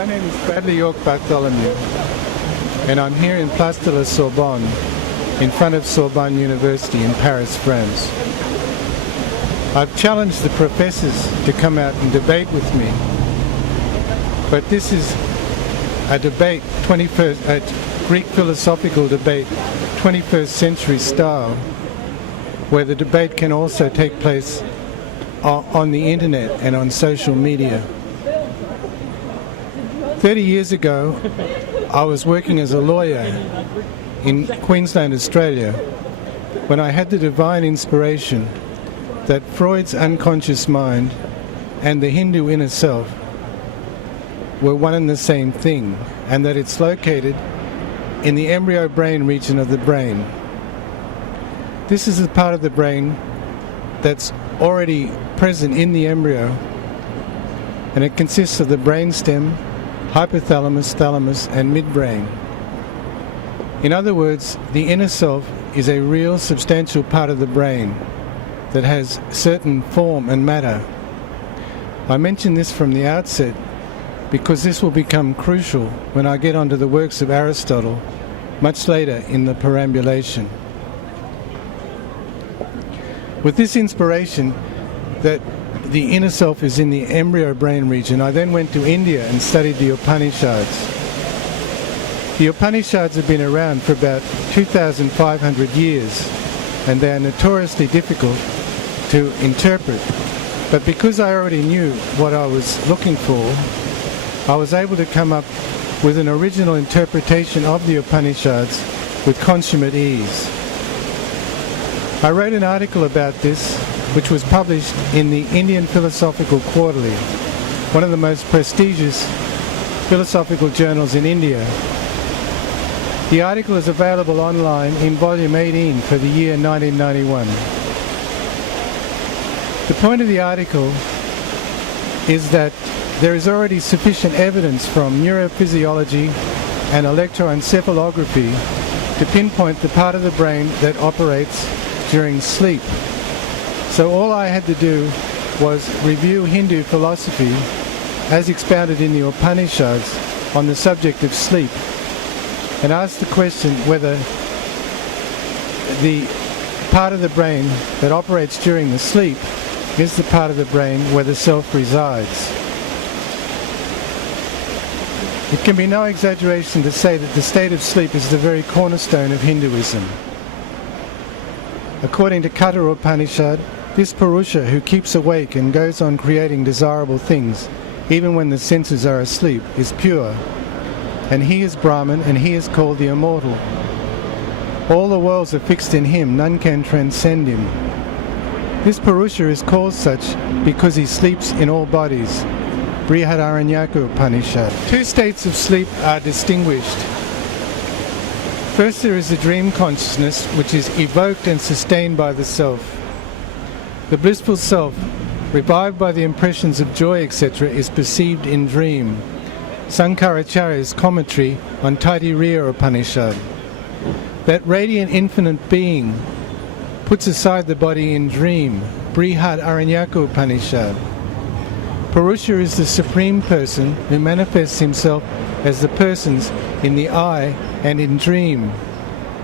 My name is Bradley York Bartholomew, and I'm here in Place de la Sorbonne, in front of Sorbonne University in Paris, France. I've challenged the professors to come out and debate with me, but this is a debate, a Greek philosophical debate, 21st century style, where the debate can also take place on the internet and on social media. 30 years ago, I was working as a lawyer in Queensland, Australia, when I had the divine inspiration that Freud's unconscious mind and the Hindu inner self were one and the same thing, and that it's located in the embryo brain region of the brain. This is the part of the brain that's already present in the embryo, and it consists of the brainstem, hypothalamus, thalamus, and midbrain. In other words, the inner self is a real substantial part of the brain that has certain form and matter. I mention this from the outset because this will become crucial when I get onto the works of Aristotle much later in the Perambulation. With this inspiration that the inner self is in the embryo brain region, I then went to India and studied the Upanishads. The Upanishads have been around for about 2,500 years, and they are notoriously difficult to interpret. But because I already knew what I was looking for, I was able to come up with an original interpretation of the Upanishads with consummate ease. I wrote an article about this, which was published in the Indian Philosophical Quarterly, one of the most prestigious philosophical journals in India. The article is available online in volume 18 for the year 1991. The point of the article is that there is already sufficient evidence from neurophysiology and electroencephalography to pinpoint the part of the brain that operates during sleep. So all I had to do was review Hindu philosophy as expounded in the Upanishads on the subject of sleep, and ask the question whether the part of the brain that operates during the sleep is the part of the brain where the self resides. It can be no exaggeration to say that the state of sleep is the very cornerstone of Hinduism. According to Katha Upanishad, this Purusha who keeps awake and goes on creating desirable things, even when the senses are asleep, is pure, and he is Brahman, and he is called the Immortal. All the worlds are fixed in him, none can transcend him. This Purusha is called such because he sleeps in all bodies. Brihadaranyaka Upanishad. Two states of sleep are distinguished. First, there is the dream consciousness, which is evoked and sustained by the self. The blissful self, revived by the impressions of joy, etc., is perceived in dream. Sankaracharya's commentary on Taittiriya Upanishad. That radiant infinite being puts aside the body in dream. Brihadaranyaka Upanishad. Purusha is the supreme person who manifests himself as the persons in the I and in dream.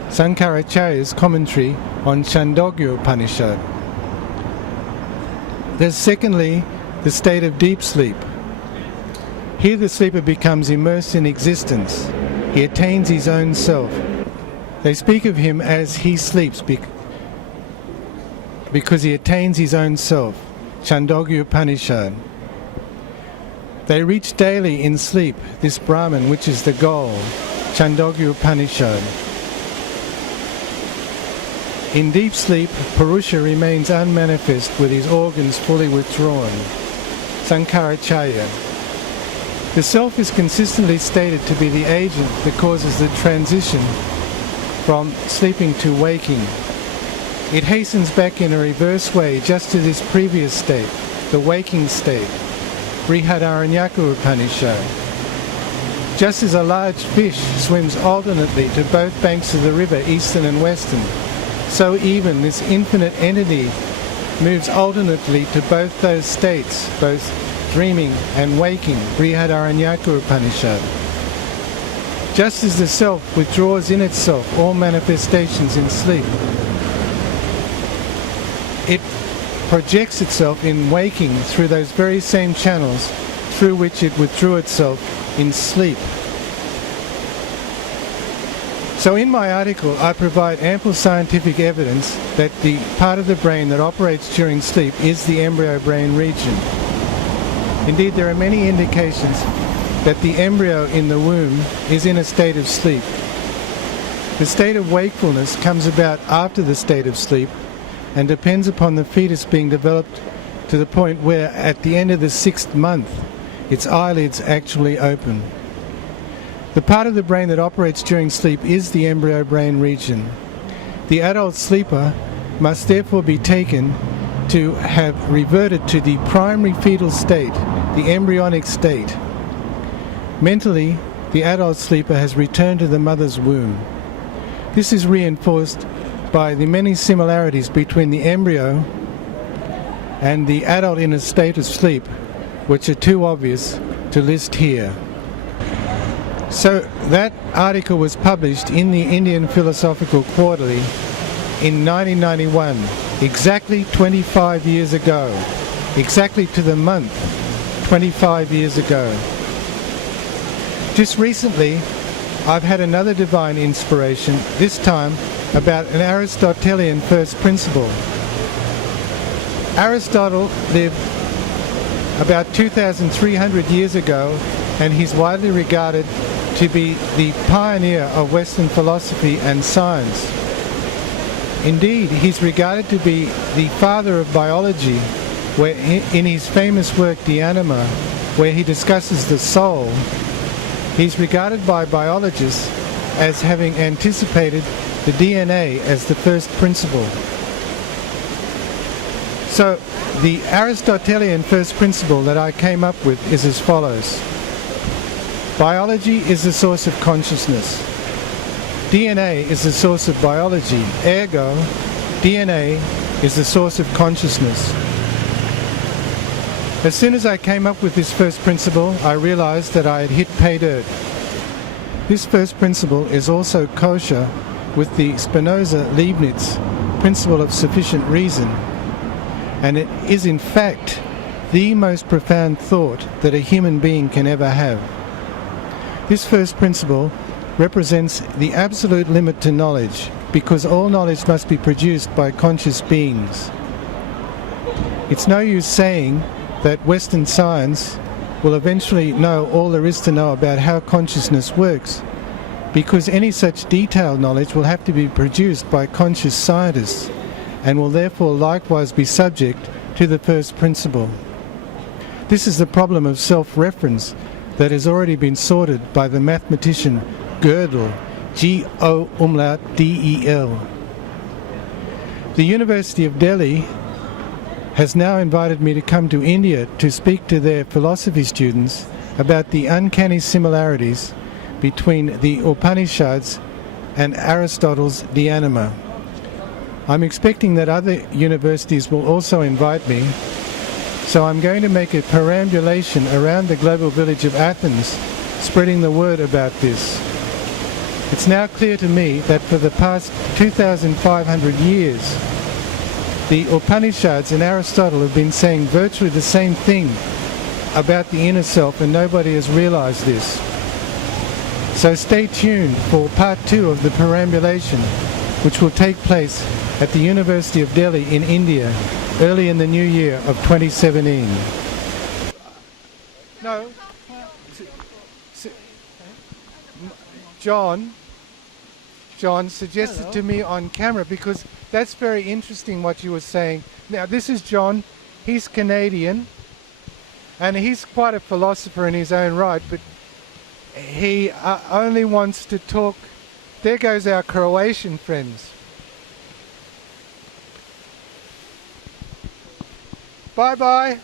Sankaracharya's commentary on Chandogya Upanishad. There's secondly the state of deep sleep. Here the sleeper becomes immersed in existence. He attains his own self. They speak of him as he sleeps because he attains his own self. Chandogya Upanishad. They reach daily in sleep this Brahman, which is the goal. Chandogya Upanishad. In deep sleep, Purusha remains unmanifest with his organs fully withdrawn. Sankaracharya. The self is consistently stated to be the agent that causes the transition from sleeping to waking. It hastens back in a reverse way just to this previous state, the waking state. Brihadaranyaka Upanishad. Just as a large fish swims alternately to both banks of the river, eastern and western, so even this infinite entity moves alternately to both those states, both dreaming and waking, Brihadaranyaka Upanishad. Just as the self withdraws in itself all manifestations in sleep, it projects itself in waking through those very same channels through which it withdrew itself in sleep. So in my article, I provide ample scientific evidence that the part of the brain that operates during sleep is the embryo brain region. Indeed, there are many indications that the embryo in the womb is in a state of sleep. The state of wakefulness comes about after the state of sleep and depends upon the fetus being developed to the point where, at the end of the 6th month, its eyelids actually open. The part of the brain that operates during sleep is the embryo brain region. The adult sleeper must therefore be taken to have reverted to the primary fetal state, the embryonic state. Mentally, the adult sleeper has returned to the mother's womb. This is reinforced by the many similarities between the embryo and the adult in a state of sleep, which are too obvious to list here. So that article was published in the Indian Philosophical Quarterly in 1991, exactly 25 years ago, exactly to the month 25 years ago. Just recently, I've had another divine inspiration, this time about an Aristotelian First Principle. Aristotle lived about 2,300 years ago, and he's widely regarded to be the pioneer of Western philosophy and science. Indeed, he's regarded to be the father of biology, where in his famous work De Anima, where he discusses the soul, he's regarded by biologists as having anticipated the DNA as the first principle. So, the Aristotelian First Principle that I came up with is as follows. Biology is the source of consciousness. DNA is the source of biology. Ergo, DNA is the source of consciousness. As soon as I came up with this first principle, I realized that I had hit pay dirt. This first principle is also kosher with the Spinoza-Leibniz principle of sufficient reason, and it is in fact the most profound thought that a human being can ever have. This first principle represents the absolute limit to knowledge, because all knowledge must be produced by conscious beings. It's no use saying that Western science will eventually know all there is to know about how consciousness works, because any such detailed knowledge will have to be produced by conscious scientists and will therefore likewise be subject to the first principle. This is the problem of self-reference that has already been sorted by the mathematician Gödel, G-O-D-E-L. The University of Delhi has now invited me to come to India to speak to their philosophy students about the uncanny similarities between the Upanishads and Aristotle's De Anima. I'm expecting that other universities will also invite me, so I'm going to make a perambulation around the global village of Athens, spreading the word about this. It's now clear to me that for the past 2,500 years, the Upanishads and Aristotle have been saying virtually the same thing about the inner self, and nobody has realized this. So stay tuned for part 2 of the perambulation, which will take place at the University of Delhi in India early in the new year of 2017. No. John suggested to me on camera, because that's very interesting what you were saying. Now, this is John. He's Canadian, and he's quite a philosopher in his own right, but he only wants to talk. There goes our Croatian friends. Bye-bye.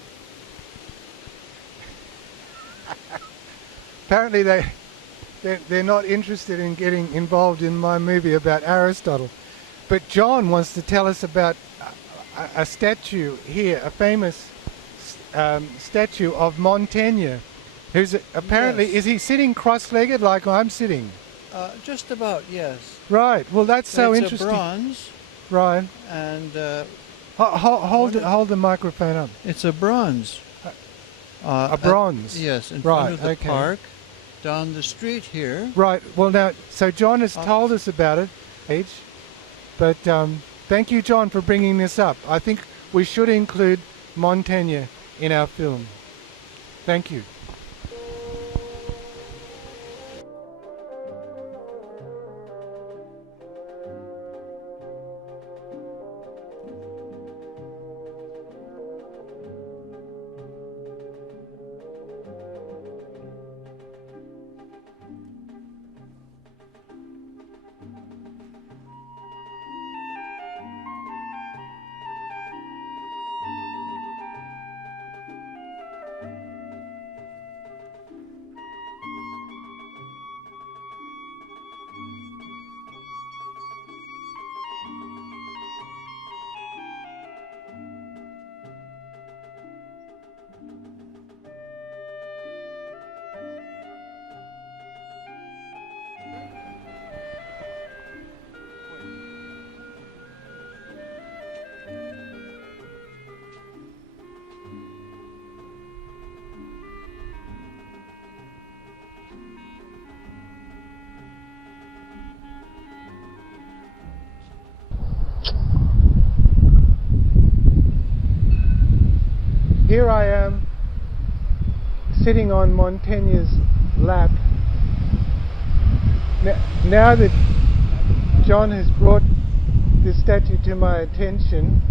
Apparently they're not interested in getting involved in my movie about Aristotle. But John wants to tell us about a statue here, a famous statue of Montaigne, who's apparently, Yes. is he sitting cross-legged like I'm sitting? Just about, yes. Right, well that's so it's interesting. a bronze, Right. and Hold the microphone up. it's a bronze. A bronze? Yes, in Right, front of the okay. park, down the street here. Right, well now, so John has told us about it, but thank you, John, for bringing this up. I think we should include Montaigne in our film. Thank you. Here I am, sitting on Montaigne's lap. Now that John has brought this statue to my attention,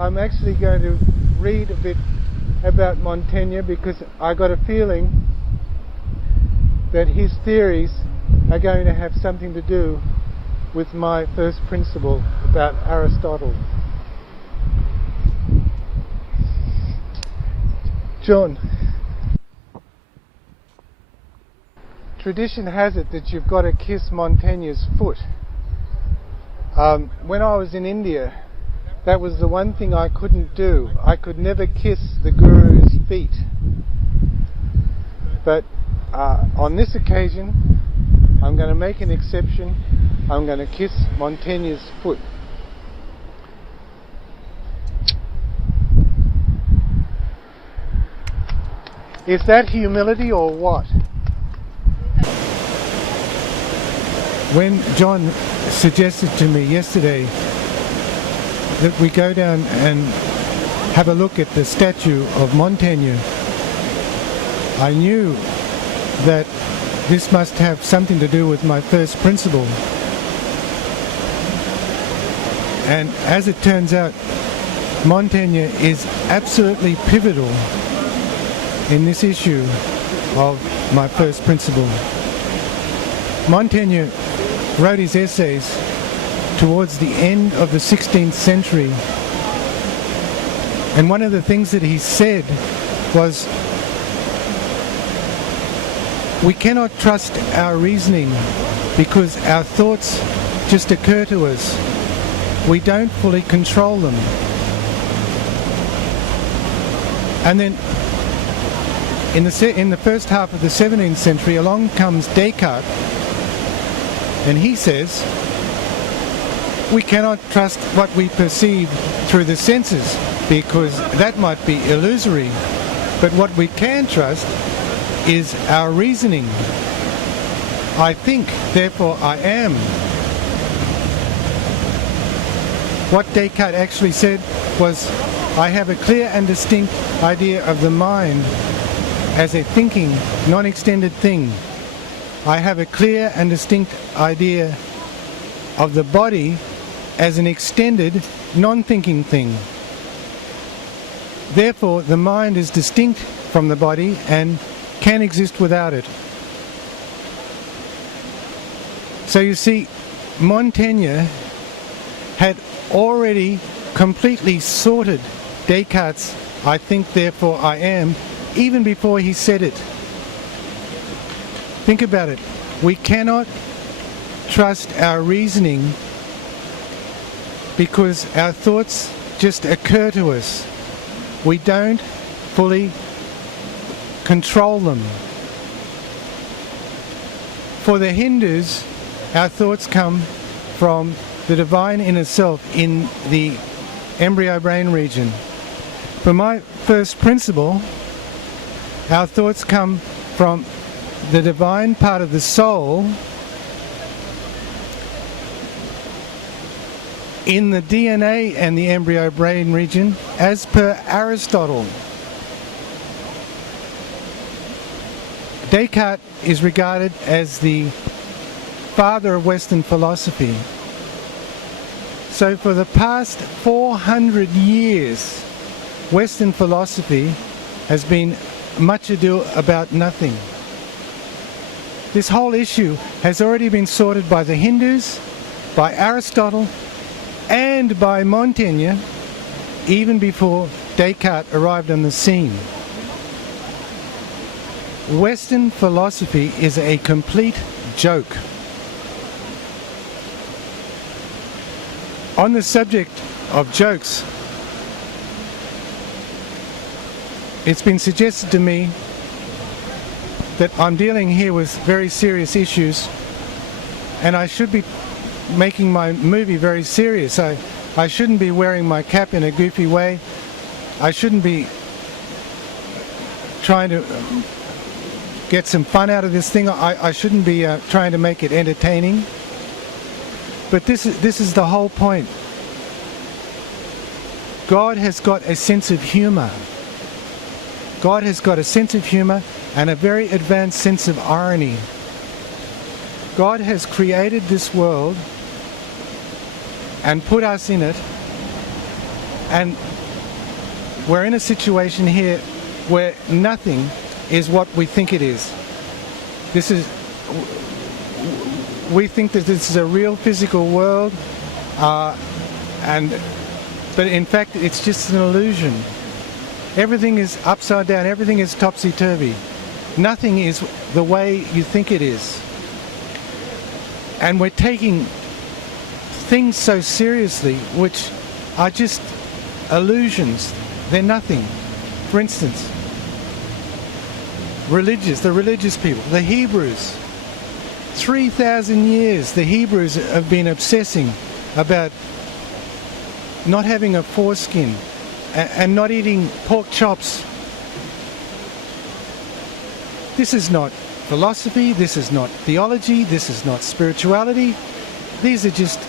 I'm actually going to read a bit about Montaigne, because I got a feeling that his theories are going to have something to do with my first principle about Aristotle. John, tradition has it that you've got to kiss Montaigne's foot. When I was in India, that was the one thing I couldn't do. I could never kiss the Guru's feet. But on this occasion, I'm going to make an exception. I'm going to kiss Montaigne's foot. Is that humility or what? When John suggested to me yesterday that we go down and have a look at the statue of Montaigne, I knew that this must have something to do with my first principle. And as it turns out, Montaigne is absolutely pivotal in this issue of my first principle. Montaigne wrote his essays towards the end of the 16th century, and one of the things that he said was, we cannot trust our reasoning because our thoughts just occur to us. We don't fully control them. And then in the first half of the 17th century, along comes Descartes, and he says, we cannot trust what we perceive through the senses because that might be illusory, but what we can trust is our reasoning. I think, therefore I am. What Descartes actually said was, I have a clear and distinct idea of the mind as a thinking, non-extended thing. I have a clear and distinct idea of the body as an extended, non-thinking thing. Therefore, the mind is distinct from the body and can exist without it. So you see, Montaigne had already completely sorted Descartes' I think, therefore I am, even before he said it. Think about it. We cannot trust our reasoning because our thoughts just occur to us. We don't fully control them. For the Hindus, our thoughts come from the divine inner self in the embryo brain region. For my first principle, our thoughts come from the divine part of the soul in the DNA and the embryo brain region, as per Aristotle. Descartes is regarded as the father of Western philosophy. So for the past 400 years, Western philosophy has been much ado about nothing. This whole issue has already been sorted by the Hindus, by Aristotle, and by Montaigne, even before Descartes arrived on the scene. Western philosophy is a complete joke. On the subject of jokes, it's been suggested to me that I'm dealing here with very serious issues, and I should be making my movie very serious. I shouldn't be wearing my cap in a goofy way. I shouldn't be trying to get some fun out of this thing. I shouldn't be trying to make it entertaining. But this is the whole point. God has got a sense of humor. God has got a sense of humor and a very advanced sense of irony. God has created this world and put us in it, and we're in a situation here where nothing is what we think it is. We think that this is a real physical world, but in fact it's just an illusion. Everything is upside down, everything is topsy-turvy. Nothing is the way you think it is. And we're taking things so seriously which are just illusions. They're nothing. For instance, the religious people, the Hebrews. 3,000 years the Hebrews have been obsessing about not having a foreskin and not eating pork chops. This is not philosophy, this is not theology, this is not spirituality. These are just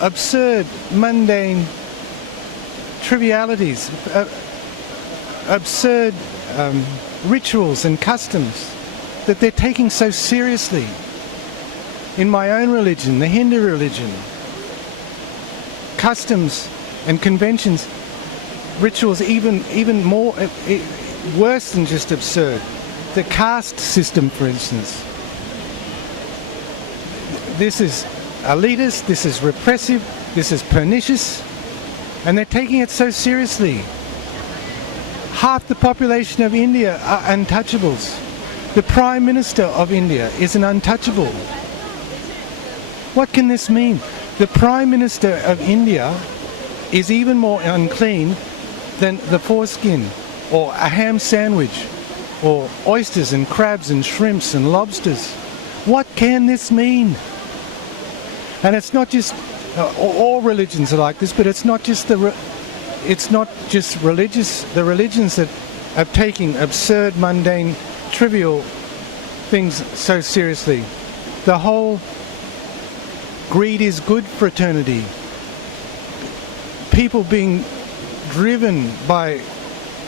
absurd, mundane trivialities, absurd rituals and customs that they're taking so seriously. In my own religion, the Hindu religion, customs and conventions, rituals even more worse than just absurd. The caste system, for instance. This is elitist, this is repressive, this is pernicious, and they're taking it so seriously. Half the population of India are untouchables. The Prime Minister of India is an untouchable. What can this mean? The Prime Minister of India is even more unclean than the foreskin, or a ham sandwich, or oysters and crabs and shrimps and lobsters. What can this mean? And it's not just all religions are like this, but it's not just religious. The religions that are taking absurd, mundane, trivial things so seriously. The whole greed is good fraternity. People being driven by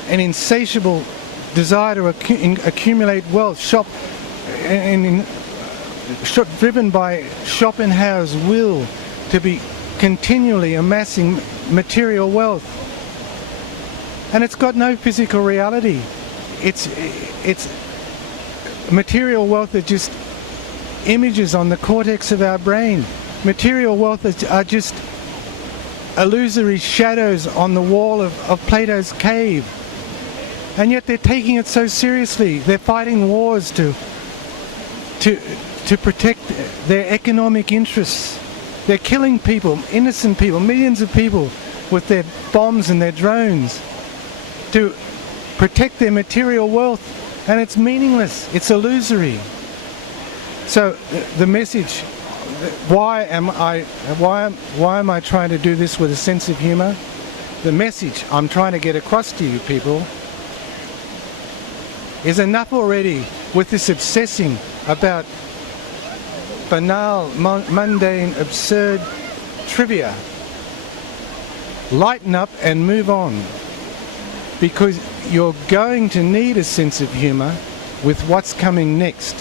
an insatiable desire to accumulate wealth, driven by Schopenhauer's will to be continually amassing material wealth. And it's got no physical reality. It's material wealth are just images on the cortex of our brain. Material wealth are just illusory shadows on the wall of Plato's cave. And yet they're taking it so seriously. They're fighting wars to protect their economic interests. They're killing people, innocent people, millions of people with their bombs and their drones. to protect their material wealth, and it's meaningless, it's illusory. So the message, why am I trying to do this with a sense of humour? The message I'm trying to get across to you people is enough already with this obsessing about banal, mundane, absurd trivia. Lighten up and move on, because you're going to need a sense of humour with what's coming next.